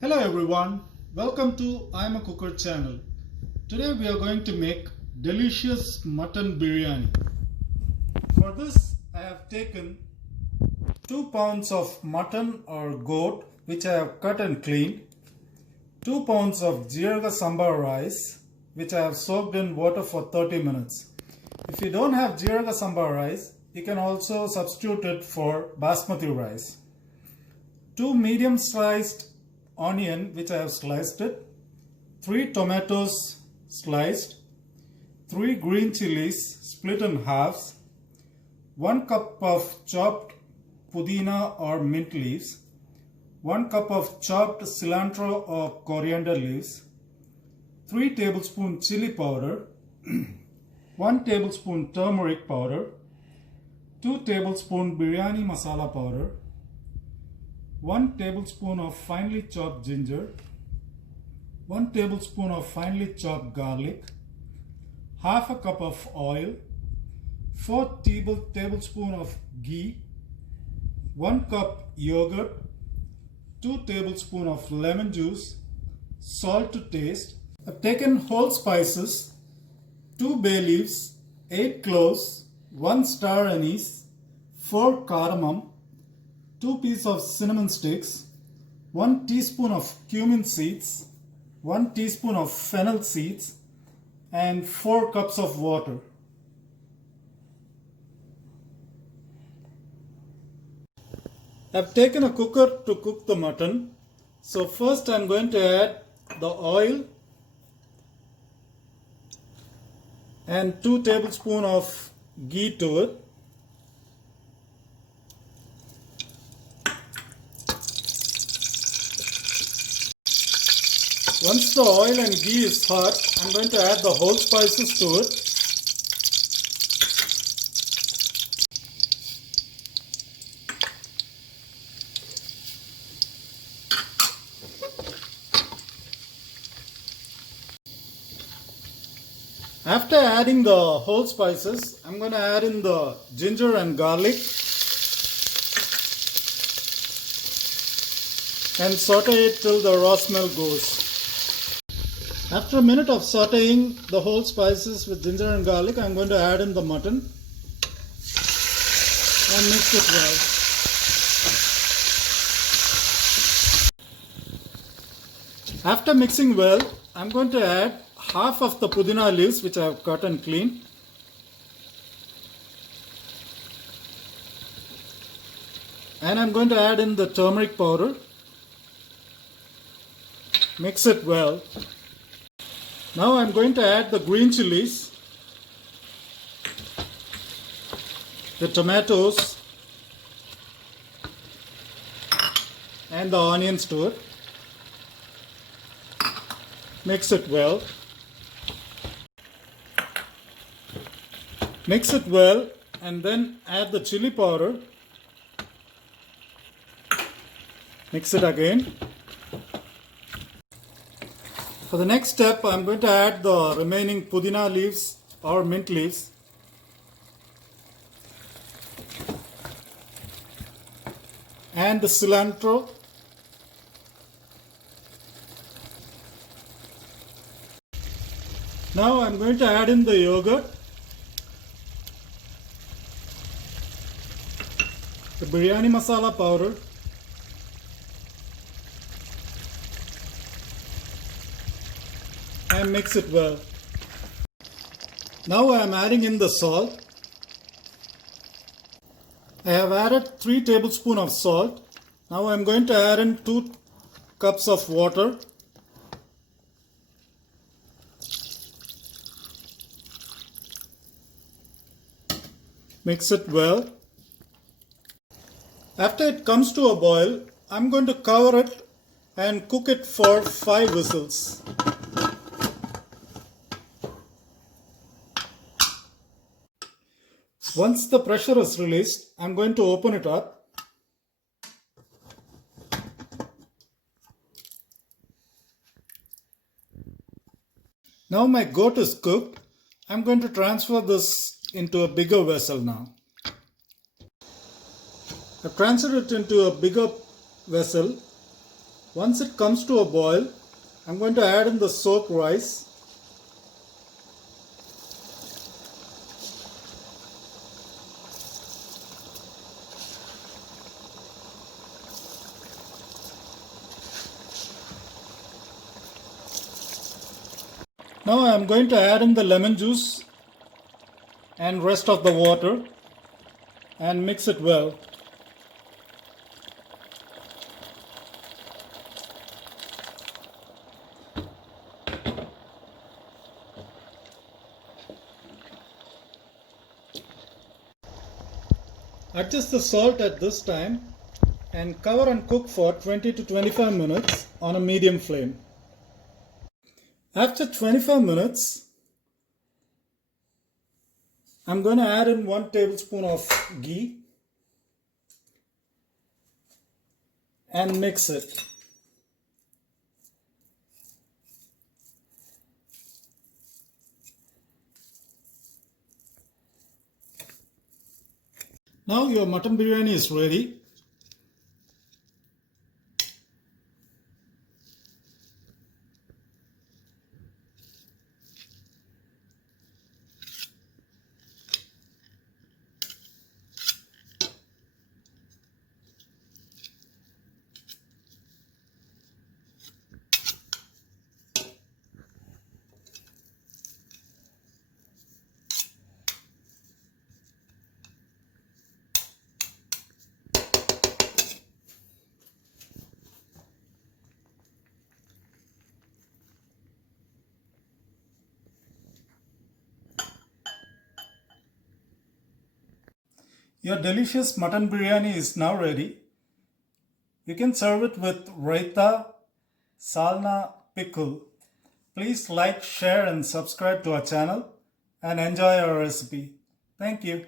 Hello everyone, welcome to imacooker channel. Today we are going to make delicious mutton biryani. For this I have taken 2 pounds of mutton or goat which I have cut and cleaned, 2 pounds of jeeraga sambar rice which I have soaked in water for 30 minutes. If you don't have jeeraga sambar rice, you can also substitute it for basmati rice. 2 medium sized onion which I have sliced it, 3 tomatoes sliced, 3 green chilies split in halves, 1 cup of chopped pudina or mint leaves, 1 cup of chopped cilantro or coriander leaves, 3 tablespoons chili powder, 1 tablespoon turmeric powder, 2 tablespoons biryani masala powder, 1 tablespoon of finely chopped ginger, 1 tablespoon of finely chopped garlic, half a cup of oil, 4 tablespoons of ghee, 1 cup yogurt, 2 tablespoons of lemon juice, salt to taste. I've taken whole spices, 2 bay leaves, 8 cloves, 1 star anise, 4 cardamom, 2 pieces of cinnamon sticks, 1 teaspoon of cumin seeds, 1 teaspoon of fennel seeds, and 4 cups of water. I've taken a cooker to cook the mutton. So first I'm going to add the oil and 2 tablespoons of ghee to it. Once the oil and ghee is hot, I'm going to add the whole spices to it. After adding the whole spices, I'm going to add in the ginger and garlic and saute it till the raw smell goes. After a minute of sauteing the whole spices with ginger and garlic, I'm going to add in the mutton and mix it well. After mixing well, I'm going to add half of the pudina leaves which I have cut and cleaned. And I'm going to add in the turmeric powder. Mix it well. Now I'm going to add the green chilies, the tomatoes, and the onions to it. Mix it well. Mix it well and then add the chili powder. Mix it again. For the next step, I'm going to add the remaining pudina leaves or mint leaves. And the cilantro. Now I'm going to add in the yogurt, the biryani masala powder, and mix it well. Now I am adding in the salt. I have added 3 tablespoons of salt. Now I am going to add in 2 cups of water. Mix it well. After it comes to a boil, I'm going to cover it and cook it for 5 whistles. Once the pressure is released, I'm going to open it up. Now my goat is cooked. I'm going to transfer this into a bigger vessel now. I've transferred it into a bigger vessel Once it comes to a boil, I'm going to add in the soaked rice. Now I'm going to add in the lemon juice and rest of the water and mix it well. Adjust the salt at this time and cover and cook for 20 to 25 minutes on a medium flame. After 25 minutes, I'm going to add in 1 tablespoon of ghee and mix it. Now your mutton biryani is ready. Your delicious mutton biryani is now ready. You can serve it with raita, salna, pickle. Please like, share and subscribe to our channel and enjoy our recipe. Thank you.